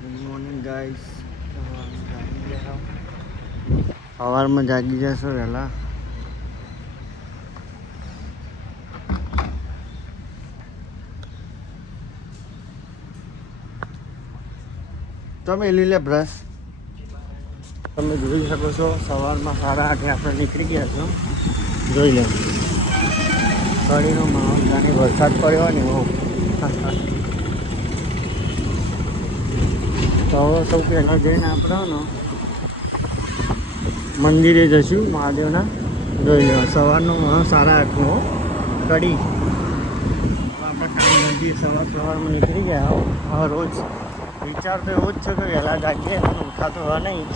Good morning guys. સવારમાં જાગી જશો વહેલા. તમે લઈ લે બ્રશ. તમે જોઈ શકો છો સવારમાં 8:30 આપણે નીકળી ગયા છો. જોઈ લો કડીનો માહોલ, જાણે વરસાદ પડ્યો ને એવો. તો હવે સૌ પહેલાં જઈને આપણે મંદિરે જઈશું મહાદેવના. જોઈ લો સવારનો 8:30 કડી. આપણે કામ મંદિર સવારમાં નીકળી ગયા. હવે રોજ વિચાર તો એવો જ છે કે વહેલા જાગીએ, ઉઠાતો હવે નહીં,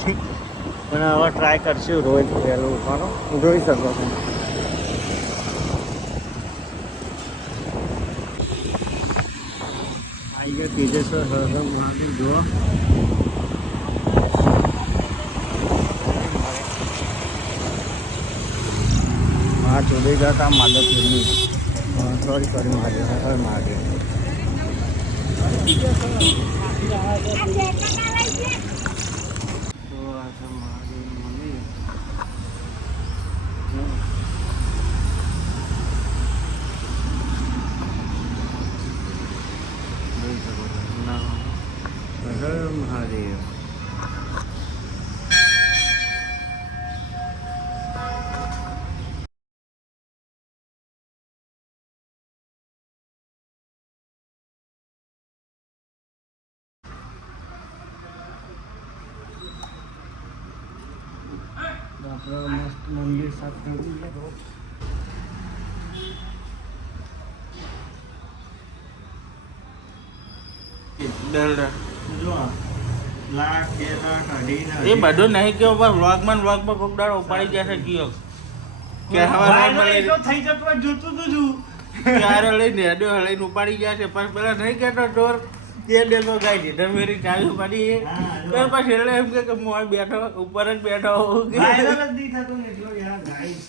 પણ હવે ટ્રાય કરશું રોજ વહેલું ઉઠવાનો. જોઈ શકો છો આવી ગયા તેજેશ્વર હર મહાદેવ. જુઓ હા ચોરી ગયા હતા માધવપુરની. સોરી મહાદેવ, હર મહાદેવ. મહાદેવ આપણે મસ્ત મંદિર સાફ કરી એ બધું નહીં કેવો પણ વ્લોગમાં કોક દાડો ઉપાડી જશે કયો કે હવે થઈ જતો જોતું તું ક્યારે લઈને હેડ્યો લઈને ઉપાડી ગયા છે પણ પેલા નહીં કહેતો ચોર તે ડેલો ગાઈ દીધો મેરી ચાવી પડી તો પછી એટલે એમ કે મોય બેઠો ઉપર જ બેઠો વાયરલ જ નહીં થતો ને એટલો યાર ગાઈસ.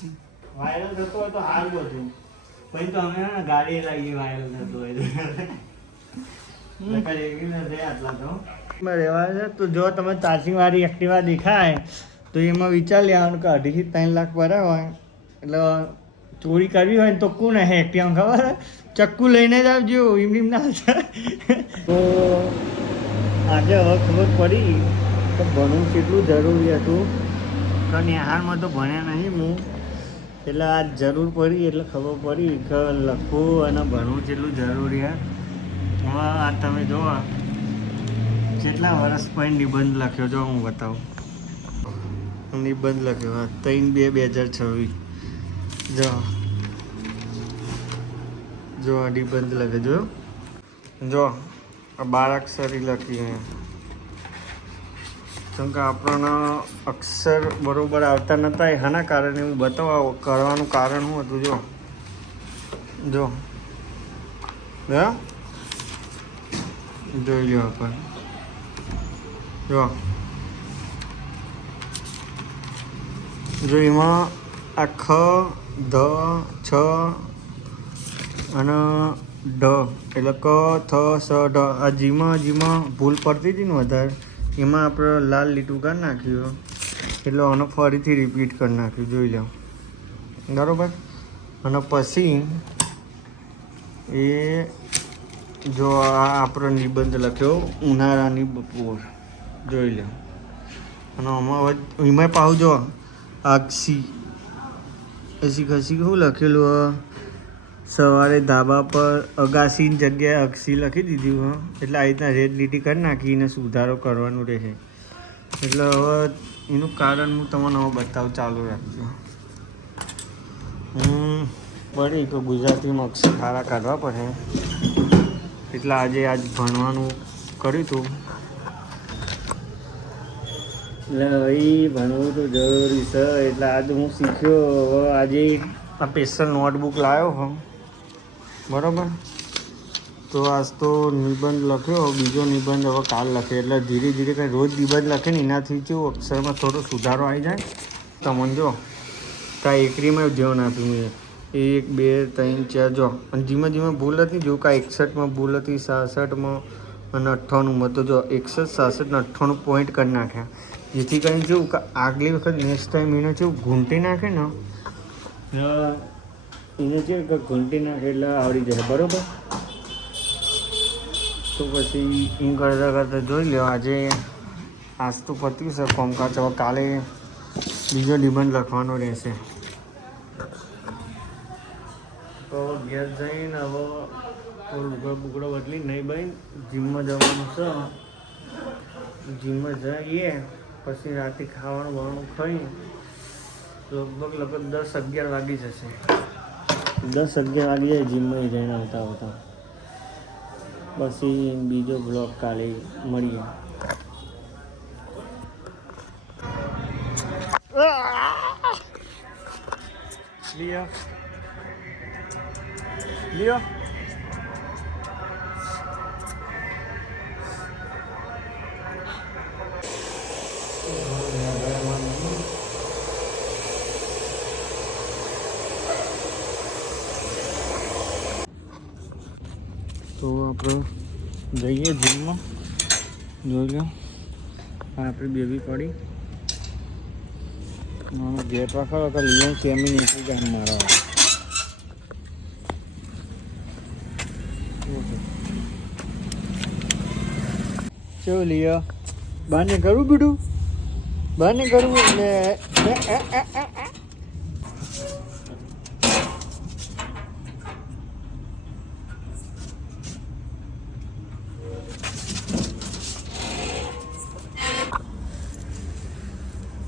વાયરલ થતો હોય તો હાલ બધું પછી તો અમે ગાડી લાગી વાયરલ થતો હોય રહેવા છે. તો જો તમે ચાર્જિંગ વાળી એક્ટિવા દેખાય તો એમાં વિચાર લેવાનું કે 2.5 થી 3 લાખ ભર્યા હોય એટલે ચોરી કરવી હોય તો કોણ હે એક્ટિવા ખબર ચક્કુ લઈને જ આવજો. એમ ના તો આજે હવે ખબર પડી કે ભણવું કેટલું જરૂરી હતું. કારણ નિહાળમાં તો ભણ્યા નહીં હું, એટલે આ જરૂર પડી એટલે ખબર પડી કે લખવું અને ભણવું કેટલું જરૂરી છે. હવે આ તમે જુઓ કેટલા વર્ષ પછી નિબંધ લખ્યો, જો હું બતાવું. નિબંધ લખ્યો 3/2/2026. જો આ નિબંધ લખ્યો, જો આ 12 અક્ષરી લખી. કેમ કે આપણને અક્ષર બરોબર આવતા નહોતા. એના કારણે હું બતાવવા કરવાનું કારણ શું હતું. જો જોઈ લો આપણે. જો એમાં આ ખ, ધ, છ અને ઢ એટલે ક, થ, સ, ઢ. આ જીમાં ભૂલ પડતી હતી ને વધારે, એમાં આપણે લાલ લીટું કરી નાખ્યું એટલે આને ફરીથી રિપીટ કરી નાખ્યું. જોઈ લો બરાબર. અને પછી એ જો આ આપણો નિબંધ લખ્યો ઉનાળાની બપોર. જોઈ લો. અને આમાં એમાં પાછું જો અક્ષી ખસી શું લખેલું સવારે ધાબા પર અગાસીની જગ્યાએ અક્ષી લખી દીધું. એટલે આ રીતના રેડ લીટી કરી નાખીને સુધારો કરવાનું રહે. એટલે હવે એનું કારણ હું તમને હવે બતાવું. ચાલુ રાખજો. પડી તો ગુજરાતીમાં અક્ષર સારા કાઢવા પડે એટલે આજ ભણવાનું કર્યું હતું. એટલે એ ભણવું તો જરૂરી છે એટલે આજ હું શીખ્યો. હવે આજે આ સ્પેશિયલ નોટબુક લાવ્યો હું, બરાબર. તો આજ તો નિબંધ લખ્યો. બીજો નિબંધ હવે કાલ લખે. એટલે ધીરે ધીરે કંઈ રોજ નિબંધ લખે ને એનાથી કેવું અક્ષરમાં થોડો સુધારો આવી જાય. તમને જો ત્યાં એકરીમાં ધ્યાન આપ્યું મેં 1 2 3 4 જો. અને ધીમે ધીમે ભૂલ હતી. જો કાંઈ 61માં ભૂલ હતી, 66માં અને 98 તો જો 61, 66 ને 98 પોઈન્ટ કરી નાખ્યા. જેથી કરીને જેવું કે આગલી વખત નેક્સ્ટ ટાઈમ એને જેવું ઘૂંટી નાખે ને એને છે કે ઘૂંટી નાખે એટલે આવડી જાય બરાબર. તો પછી એમ કરતાં કરતાં જોઈ લો. આજે આજ તો પત્યું છે કોમકાજ. હવે કાલે બીજો નિબંધ લખવાનો રહેશે. તો ઘેર જઈને હવે લુગડો બુગડો બદલી નહીં ભાઈ જીમમાં જવાનું છે. જીમમાં જઈએ પછી રાતે ખાવાનું વાવાનું ખાઈ લગભગ 10-11 વાગી જશે. 10-11 વાગી જાય જીમમાં જઈને આવતા આવતા. પછી બીજો બ્લોગ કાલે મળીએ. લિયો તો આપણે જઈએ જીમમાં. જોઈ લો આપણી બેબી પડી ગેટ રાખો તો લિયો કેમી નીકળી જાય મારા. શું લિયો બાને કરું બીડું બાને કરું એટલે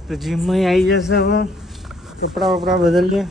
તો જીમમાં આવી જશે. હવે કપડાં બદલીએ.